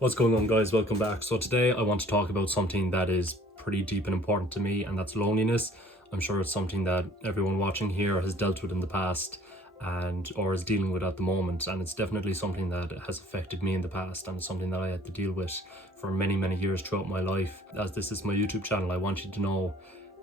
What's going on, guys? Welcome back. So today I want to talk about something that is pretty deep and important to me, and that's loneliness. I'm sure it's something that everyone watching here has dealt with in the past and or is dealing with at the moment, and it's definitely something that has affected me in the past, and it's something that I had to deal with for many years throughout my life. As this is my YouTube channel, I want you to know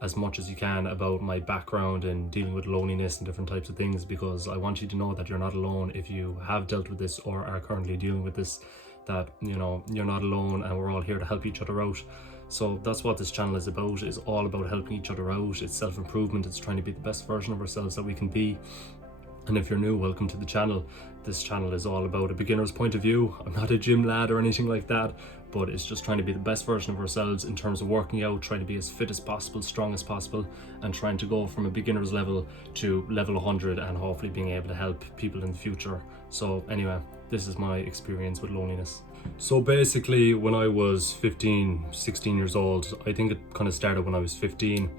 as much as you can about my background in dealing with loneliness and different types of things, because I want you to know that you're not alone if you have dealt with this or are currently dealing with this, that you're not alone, and we're all here to help each other out. So that's what this channel is about. It's all about helping each other out. It's self-improvement. It's trying to be the best version of ourselves that we can be. And if you're new, welcome to the channel. This channel is all about a beginner's point of view. I'm not a gym lad or anything like that, but it's just trying to be the best version of ourselves in terms of working out, trying to be as fit as possible, strong as possible, and trying to go from a beginner's level to level 100 and hopefully being able to help people in the future. So anyway, this is my experience with loneliness. So basically, when I was 16 years old, I think it kind of started when I was 15.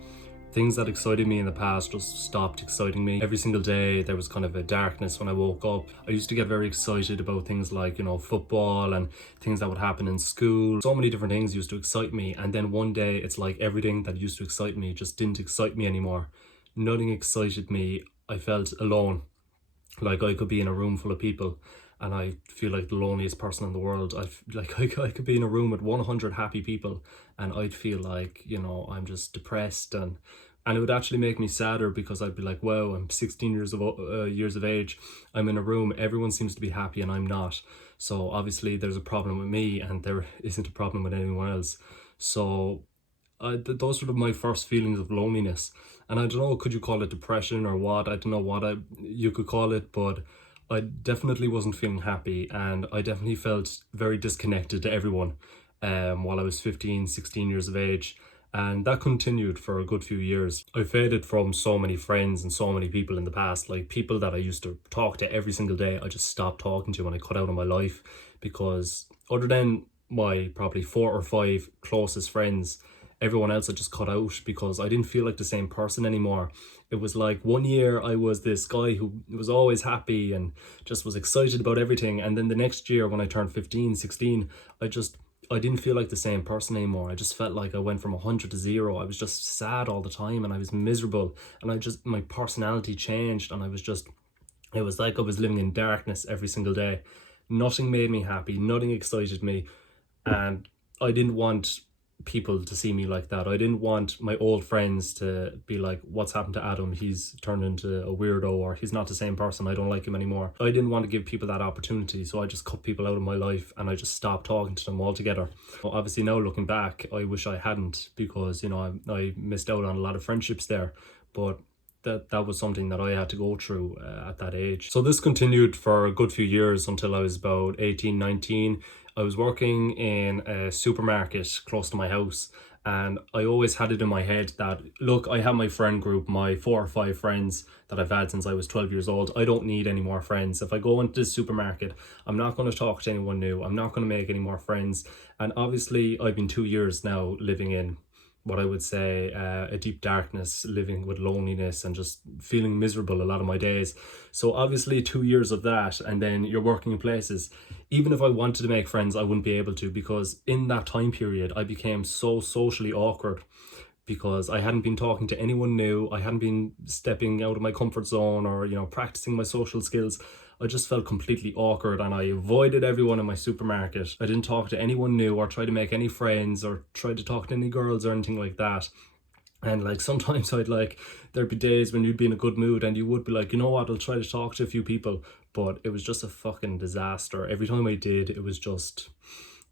Things that excited me in the past just stopped exciting me. Every single day there was kind of a darkness when I woke up. I used to get very excited about things like, football and things that would happen in school. So many different things used to excite me, and then one day it's like everything that used to excite me just didn't excite me anymore. Nothing excited me. I felt alone. Like I could be in a room full of people and I feel like the loneliest person in the world. I could be in a room with 100 happy people and I'd feel like, I'm just depressed, and it would actually make me sadder, because I'd be like, wow, I'm 16 years of age. I'm in a room, everyone seems to be happy and I'm not. So obviously there's a problem with me and there isn't a problem with anyone else. So those were my first feelings of loneliness. And I don't know, could you call it depression or what? I don't know what you could call it, but I definitely wasn't feeling happy, and I definitely felt very disconnected to everyone while I was 15, 16 years of age. And that continued for a good few years. I faded from so many friends and so many people in the past, like people that I used to talk to every single day. I just stopped talking to and I cut out of my life, because other than my probably 4 or 5 closest friends, everyone else I just cut out, because I didn't feel like the same person anymore. It was like one year I was this guy who was always happy and just was excited about everything, and then the next year when I turned 15, 16, I didn't feel like the same person anymore. I just felt like I went from 100 to 0. I was just sad all the time and I was miserable, and my personality changed, and it was like I was living in darkness every single day. Nothing made me happy, nothing excited me, and I didn't want people to see me like that. I didn't want my old friends to be like, what's happened to Adam? He's turned into a weirdo, or he's not the same person. I don't like him anymore. I didn't want to give people that opportunity, so I just cut people out of my life and I just stopped talking to them altogether. Well, obviously now looking back, I wish I hadn't, because I missed out on a lot of friendships there, but that was something that I had to go through at that age. So this continued for a good few years until I was about 18, 19. I was working in a supermarket close to my house, and I always had it in my head that, look, I have my friend group, my 4 or 5 friends that I've had since I was 12 years old. I don't need any more friends. If I go into this supermarket, I'm not going to talk to anyone new. I'm not going to make any more friends. And obviously I've been 2 years now living in what I would say a deep darkness, living with loneliness and just feeling miserable a lot of my days. So obviously 2 years of that, and then you're working in places. Even if I wanted to make friends, I wouldn't be able to, because in that time period I became so socially awkward, because I hadn't been talking to anyone new. I hadn't been stepping out of my comfort zone or practicing my social skills. I just felt completely awkward, and I avoided everyone in my supermarket. I didn't talk to anyone new or try to make any friends or try to talk to any girls or anything like that. And like sometimes there'd be days when you'd be in a good mood and you would be like, you know what, I'll try to talk to a few people, but it was just a fucking disaster. Every time I did, it was just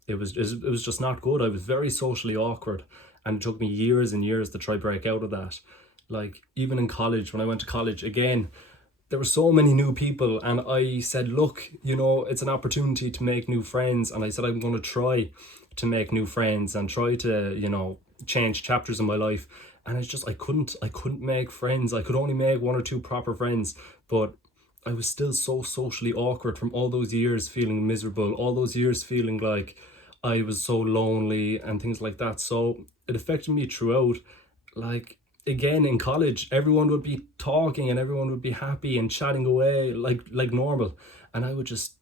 not good. I was very socially awkward, and it took me years and years to try break out of that. Like even in college, when I went to college again, there were so many new people, and I said, look, it's an opportunity to make new friends, and I said I'm going to try to make new friends and try to change chapters in my life. And it's just I couldn't make friends. I could only make 1 or 2 proper friends, but I was still so socially awkward from all those years feeling miserable, all those years feeling like I was so lonely and things like that. So it affected me throughout. Like again in college, everyone would be talking and everyone would be happy and chatting away like normal, and I just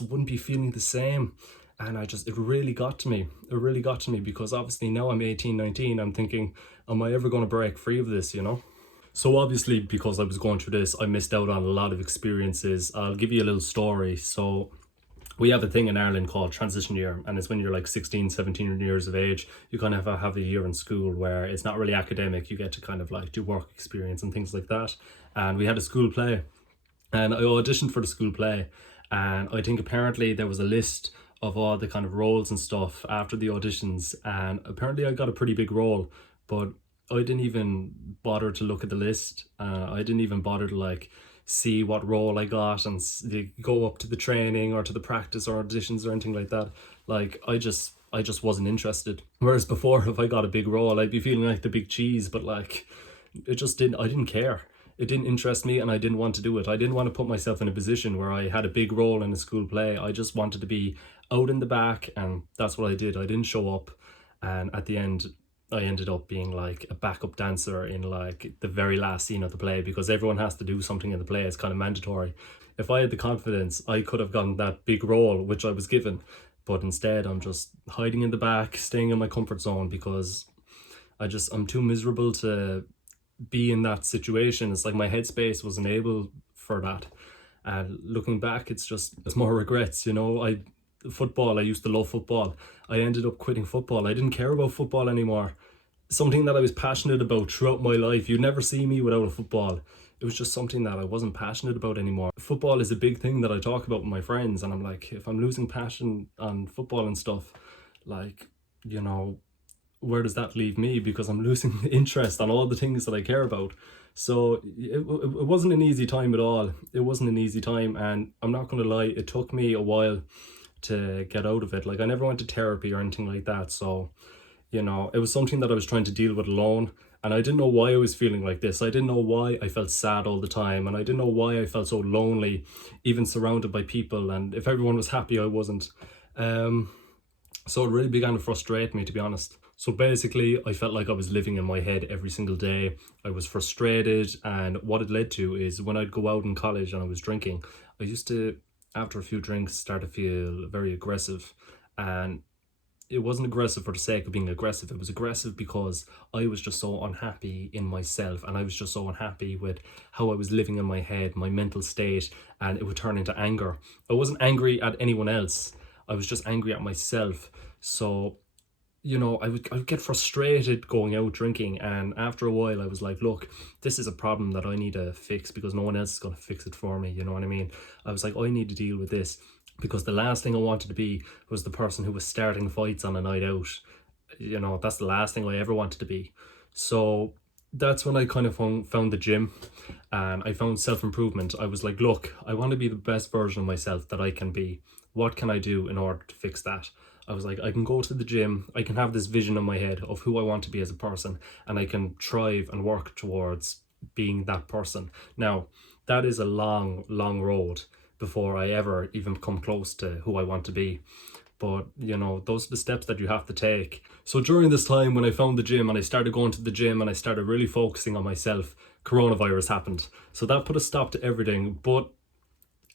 wouldn't be feeling the same. And it really got to me. It really got to me because obviously now I'm 18, 19, I'm thinking, am I ever going to break free of this, you know? So obviously, because I was going through this, I missed out on a lot of experiences. I'll give you a little story. So we have a thing in Ireland called transition year, and it's when you're like 16, 17 years of age. You kind of have a year in school where it's not really academic. You get to kind of like do work experience and things like that. And we had a school play, and I auditioned for the school play, and I think apparently there was a list of all the kind of roles and stuff after the auditions, and apparently I got a pretty big role, but I didn't even bother to look at the list. I didn't even bother to like see what role I got and go up to the training or to the practice or auditions or anything like that. Like I just wasn't interested. Whereas before, if I got a big role, I'd be feeling like the big cheese, but like it just didn't, I didn't care. It didn't interest me and I didn't want to do it. I didn't want to put myself in a position where I had a big role in a school play. I just wanted to be out in the back, and that's what I did. I didn't show up, and at the end I ended up being like a backup dancer in like the very last scene of the play, because everyone has to do something in the play. It's kind of mandatory. If I had the confidence, I could have gotten that big role which I was given, but instead I'm just hiding in the back, staying in my comfort zone, because I'm too miserable to be in that situation. It's like my headspace wasn't able for that. And looking back, it's more regrets, you know. Football, I used to love football. I ended up quitting football. I didn't care about football anymore. Something that I was passionate about throughout my life. You'd never see me without a football. It was just something that I wasn't passionate about anymore. Football is a big thing that I talk about with my friends, and I'm like, if I'm losing passion on football and stuff, like, you know, where does that leave me? Because I'm losing interest on all the things that I care about. So it wasn't an easy time at all. It wasn't an easy time, and I'm not going to lie, it took me a while to get out of it. Like I never went to therapy or anything like that. So, you know, it was something that I was trying to deal with alone. And I didn't know why I was feeling like this. I didn't know why I felt sad all the time. And I didn't know why I felt so lonely, even surrounded by people. And if everyone was happy, I wasn't. So it really began to frustrate me, to be honest. So basically, I felt like I was living in my head every single day. I was frustrated, and what it led to is when I'd go out in college and I was drinking, I used to, after a few drinks, start to feel very aggressive. And it wasn't aggressive for the sake of being aggressive. It was aggressive because I was just so unhappy in myself, and I was just so unhappy with how I was living in my head, my mental state, and it would turn into anger. I wasn't angry at anyone else. I was just angry at myself. So, you know, I would get frustrated going out drinking, and after a while I was like, look, this is a problem that I need to fix, because no one else is going to fix it for me, you know what I mean? I was like, I need to deal with this, because the last thing I wanted to be was the person who was starting fights on a night out. You know, that's the last thing I ever wanted to be. So that's when I kind of found the gym, and I found self-improvement. I was like, look, I want to be the best version of myself that I can be. What can I do in order to fix that? I was like, I can go to the gym, I can have this vision in my head of who I want to be as a person, and I can strive and work towards being that person. Now, that is a long, long road before I ever even come close to who I want to be. But, you know, those are the steps that you have to take. So during this time when I found the gym and I started going to the gym and I started really focusing on myself, coronavirus happened. So that put a stop to everything. But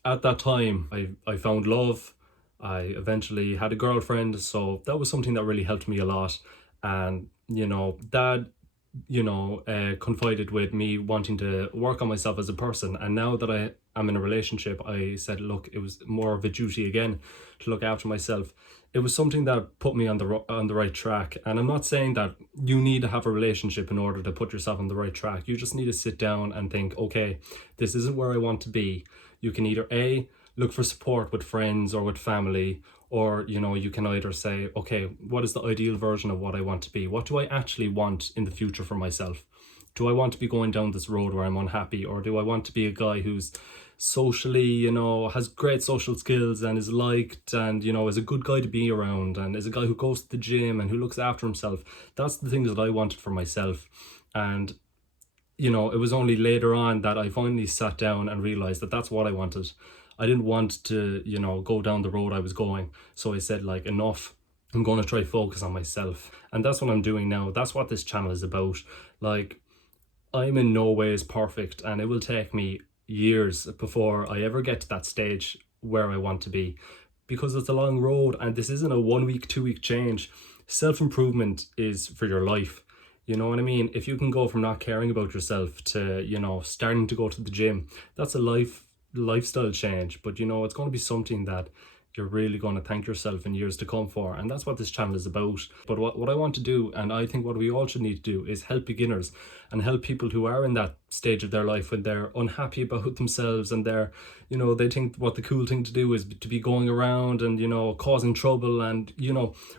at that time, I found love. I eventually had a girlfriend, so that was something that really helped me a lot. And, you know, that, confided with me wanting to work on myself as a person. And now that I am in a relationship, I said, look, it was more of a duty again to look after myself. It was something that put me on the right track. And I'm not saying that you need to have a relationship in order to put yourself on the right track. You just need to sit down and think, okay, this isn't where I want to be. You can either A, look for support with friends or with family, or, you know, you can either say, okay, what is the ideal version of what I want to be? What do I actually want in the future for myself? Do I want to be going down this road where I'm unhappy, or do I want to be a guy who's socially, you know, has great social skills and is liked, and, you know, is a good guy to be around, and is a guy who goes to the gym and who looks after himself? That's the things that I wanted for myself. And, you know, it was only later on that I finally sat down and realized that that's what I wanted. I didn't want to, you know, go down the road I was going. So I said, like, enough. I'm going to try focus on myself. And that's what I'm doing now. That's what this channel is about. Like, I'm in no ways perfect, and it will take me years before I ever get to that stage where I want to be. because it's a long road and this isn't a 1 week, 2 week change. Self-improvement is for your life. You know what I mean? If you can go from not caring about yourself to, starting to go to the gym, that's a lifestyle change. But it's going to be something that you're really going to thank yourself in years to come for. And that's what this channel is about. But what I want to do, and I think what we all should need to do, is help beginners and help people who are in that stage of their life when they're unhappy about themselves and they're, they think what the cool thing to do is to be going around and, causing trouble. And,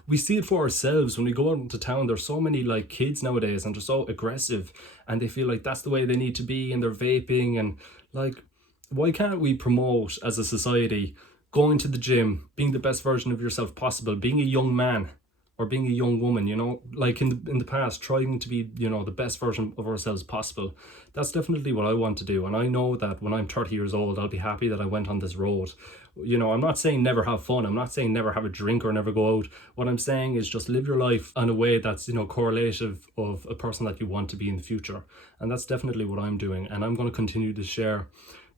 we see it for ourselves when we go out into town. There's so many like kids nowadays and they're so aggressive and they feel like that's the way they need to be, and they're vaping. And like, why can't we promote as a society going to the gym, being the best version of yourself possible, being a young man or being a young woman, like in the past, trying to be, the best version of ourselves possible. That's definitely what I want to do. And I know that when I'm 30 years old, I'll be happy that I went on this road. I'm not saying never have fun. I'm not saying never have a drink or never go out. What I'm saying is just live your life in a way that's, correlative of a person that you want to be in the future. And that's definitely what I'm doing. And I'm going to continue to share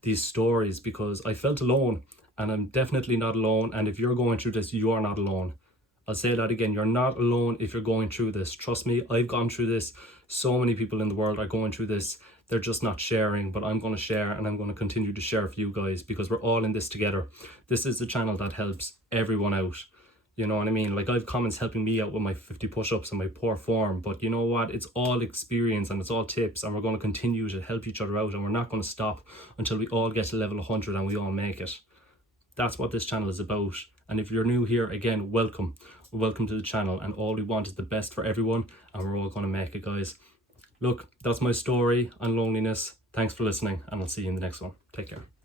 these stories because I felt alone. And I'm definitely not alone. And if you're going through this, you are not alone. I'll say that again. You're not alone if you're going through this. Trust me, I've gone through this. So many people in the world are going through this. They're just not sharing, but I'm going to share, and I'm going to continue to share for you guys because we're all in this together. This is the channel that helps everyone out. You know what I mean? Like, I have comments helping me out with my 50 push-ups and my poor form, but you know what? It's all experience and it's all tips, and we're going to continue to help each other out, and we're not going to stop until we all get to level 100 and we all make it. That's what this channel is about. And if you're new here, again, welcome to the channel. And all we want is the best for everyone, and we're all going to make it, guys. Look, that's my story on loneliness. Thanks for listening, and I'll see you in the next one. Take care.